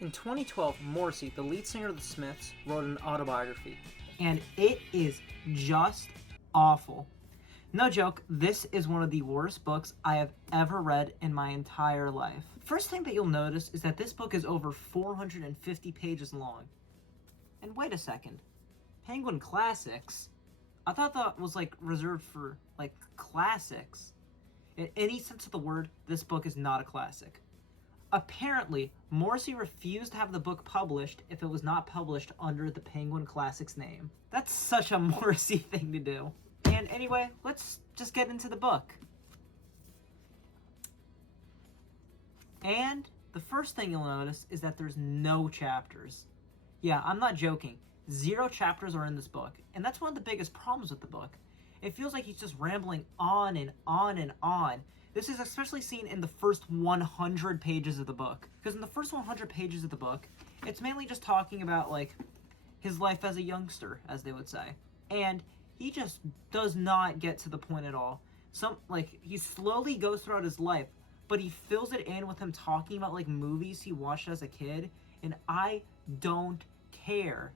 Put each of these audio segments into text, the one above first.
In 2012, Morrissey, the lead singer of the Smiths, wrote an autobiography. And it is just awful. No joke, this is one of the worst books I have ever read in my entire life. First thing that you'll notice is that this book is over 450 pages long. And wait a second, Penguin Classics? I thought that was like reserved for like classics. In any sense of the word, this book is not a classic. Apparently, Morrissey refused to have the book published if it was not published under the Penguin Classics name. That's such a Morrissey thing to do. And anyway, let's just get into the book. And the first thing you'll notice is that there's no chapters. Yeah, I'm not joking. 0 chapters are in this book. And that's one of the biggest problems with the book. It feels like he's just rambling on and on and on. This is especially seen in the first 100 pages of the book. Because in the first 100 pages of the book, it's mainly just talking about, like, his life as a youngster, as they would say. And he just does not get to the point at all. He slowly goes throughout his life, but he fills it in with him talking about, like, movies he watched as a kid. And I don't care.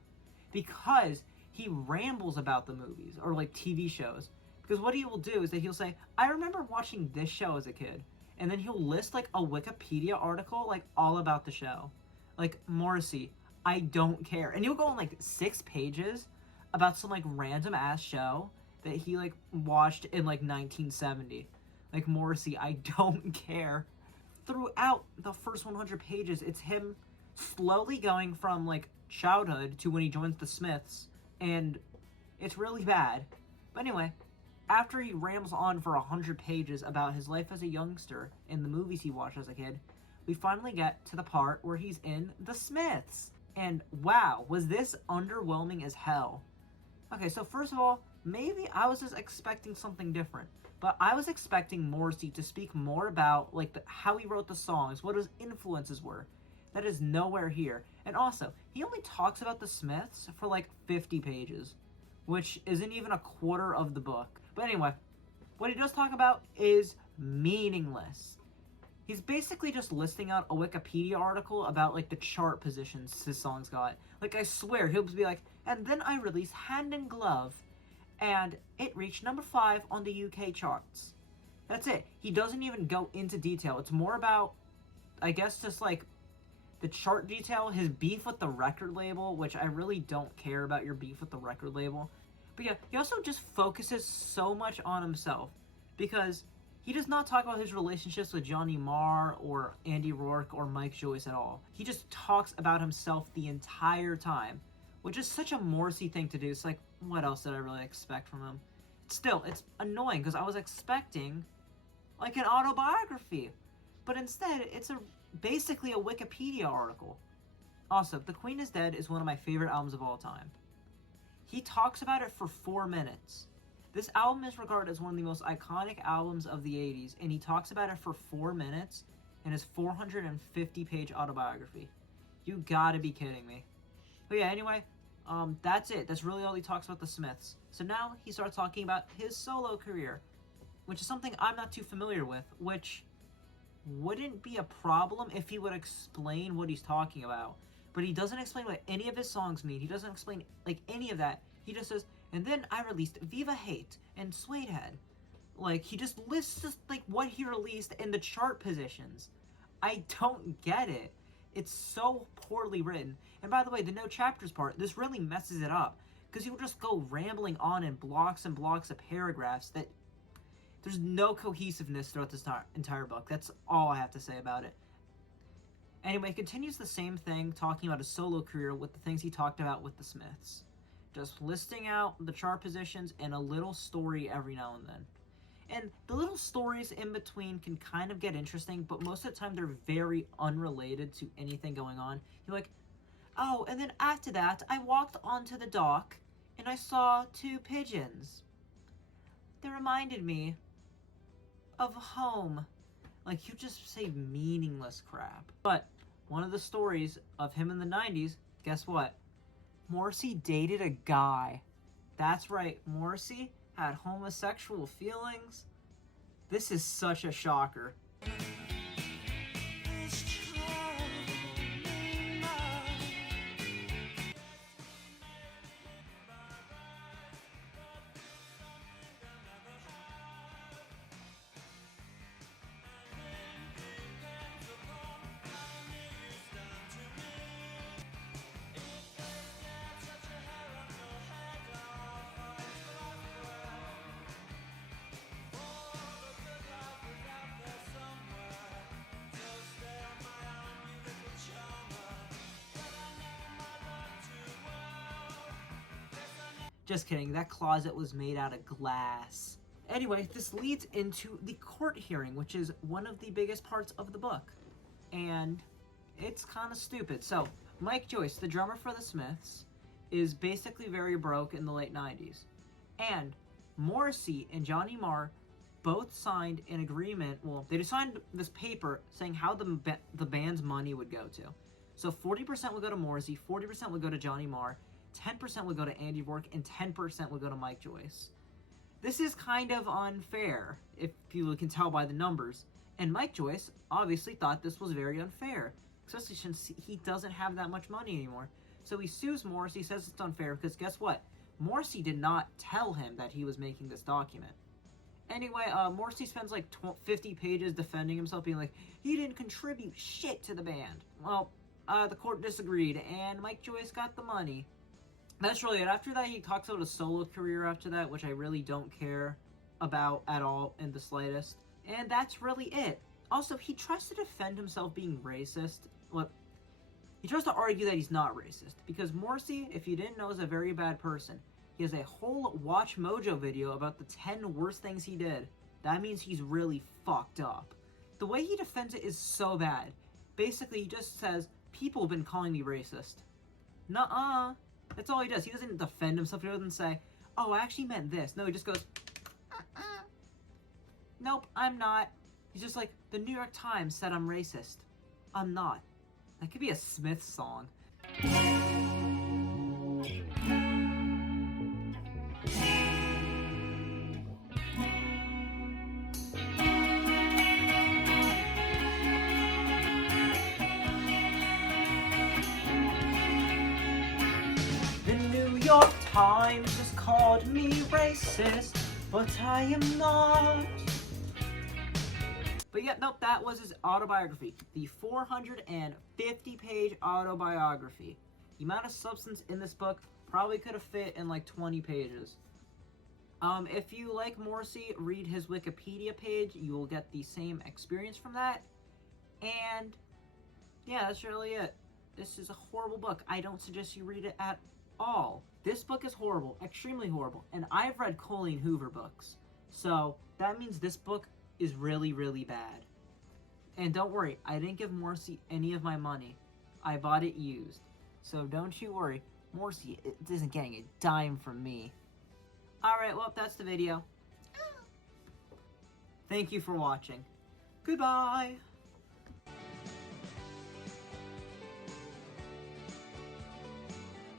Because he rambles about the movies, or, like, TV shows. Because what he will do is that he'll say, I remember watching this show as a kid. And then he'll list, like, a Wikipedia article, like, all about the show. Like, Morrissey, I don't care. And he'll go on, like, 6 pages about some, like, random-ass show that he, like, watched in, like, 1970. Like, Morrissey, I don't care. Throughout the first 100 pages, it's him slowly going from, like, childhood to when he joins the Smiths. And it's really bad. But anyway, after he rambles on for 100 pages about his life as a youngster and the movies he watched as a kid, we finally get to the part where he's in the Smiths. And wow, was this underwhelming as hell. Okay, so first of all, maybe I was just expecting something different. But I was expecting Morrissey to speak more about like how he wrote the songs, what his influences were. That is nowhere here. And also, he only talks about the Smiths for like 50 pages, which isn't even a quarter of the book. But anyway, what he does talk about is meaningless. He's basically just listing out a Wikipedia article about, like, the chart positions his songs got. Like, I swear, he'll be like, and then I released Hand in Glove, and it reached number 5 on the UK charts. That's it. He doesn't even go into detail. It's more about, I guess, just, like, the chart detail, his beef with the record label, which I really don't care about your beef with the record label. But yeah, he also just focuses so much on himself, because he does not talk about his relationships with Johnny Marr or Andy Rourke or Mike Joyce at all. He just talks about himself the entire time, which is such a Morrissey thing to do. It's like, what else did I really expect from him? Still, it's annoying because I was expecting like an autobiography, but instead it's basically a Wikipedia article. Also, The Queen is Dead is one of my favorite albums of all time. He talks about it for 4 minutes. This album is regarded as one of the most iconic albums of the 80s, and he talks about it for 4 minutes in his 450-page autobiography. You gotta be kidding me. But yeah, anyway, that's it. That's really all he talks about the Smiths. So now he starts talking about his solo career, which is something I'm not too familiar with, which wouldn't be a problem if he would explain what he's talking about. But he doesn't explain what any of his songs mean. He doesn't explain, like, any of that. He just says, and then I released Viva Hate and Suede Head. Like, he just lists, just, like, what he released and the chart positions. I don't get it. It's so poorly written. And by the way, the no chapters part, this really messes it up. Because he will just go rambling on in blocks and blocks of paragraphs that there's no cohesiveness throughout this entire book. That's all I have to say about it. Anyway, he continues the same thing, talking about his solo career with the things he talked about with the Smiths. Just listing out the chart positions and a little story every now and then. And the little stories in between can kind of get interesting, but most of the time they're very unrelated to anything going on. You're like, oh, and then after that, I walked onto the dock and I saw 2 pigeons. They reminded me of home. Like, you just say meaningless crap. But one of the stories of him in the 90s, guess what? Morrissey dated a guy. That's right, Morrissey had homosexual feelings. This is such a shocker. This trouble Just kidding, that closet was made out of glass. Anyway, this leads into the court hearing, which is one of the biggest parts of the book. And it's kind of stupid. So, Mike Joyce, the drummer for the Smiths, is basically very broke in the late 90s. And Morrissey and Johnny Marr both signed an agreement. Well, they signed this paper saying how the band's money would go to. So 40% would go to Morrissey, 40% would go to Johnny Marr, 10% would go to Andy Rourke, and 10% would go to Mike Joyce. This is kind of unfair, if you can tell by the numbers. And Mike Joyce obviously thought this was very unfair, especially since he doesn't have that much money anymore. So he sues Morrissey, says it's unfair, because guess what? Morrissey did not tell him that he was making this document. Anyway, Morrissey spends like 50 pages defending himself, being like, he didn't contribute shit to the band. Well, the court disagreed, and Mike Joyce got the money. That's really it. After that, he talks about a solo career after that, which I really don't care about at all in the slightest. And that's really it. Also, he tries to defend himself being racist. Well, he tries to argue that he's not racist, because Morrissey, if you didn't know, is a very bad person. He has a whole Watch Mojo video about the 10 worst things he did. That means he's really fucked up. The way he defends it is so bad. Basically, he just says, people have been calling me racist. Nuh-uh. That's all he does. He doesn't defend himself. He doesn't say, oh, I actually meant this. No, he just goes, nope, I'm not. He's just like, the New York Times said I'm racist. I'm not. That could be a Smith song. The New York Times just called me racist, but I am not. But yeah, nope, that was his autobiography. The 450-page autobiography. The amount of substance in this book probably could have fit in like 20 pages. If you like Morrissey, read his Wikipedia page. You will get the same experience from that. And yeah, that's really it. This is a horrible book. I don't suggest you read it at all. This book is horrible, extremely horrible. And I've read Colleen Hoover books. So that means this book is really, really bad. And don't worry, I didn't give Morrissey any of my money. I bought it used. So don't you worry, Morrissey isn't getting a dime from me. Alright, well, that's the video. Thank you for watching. Goodbye!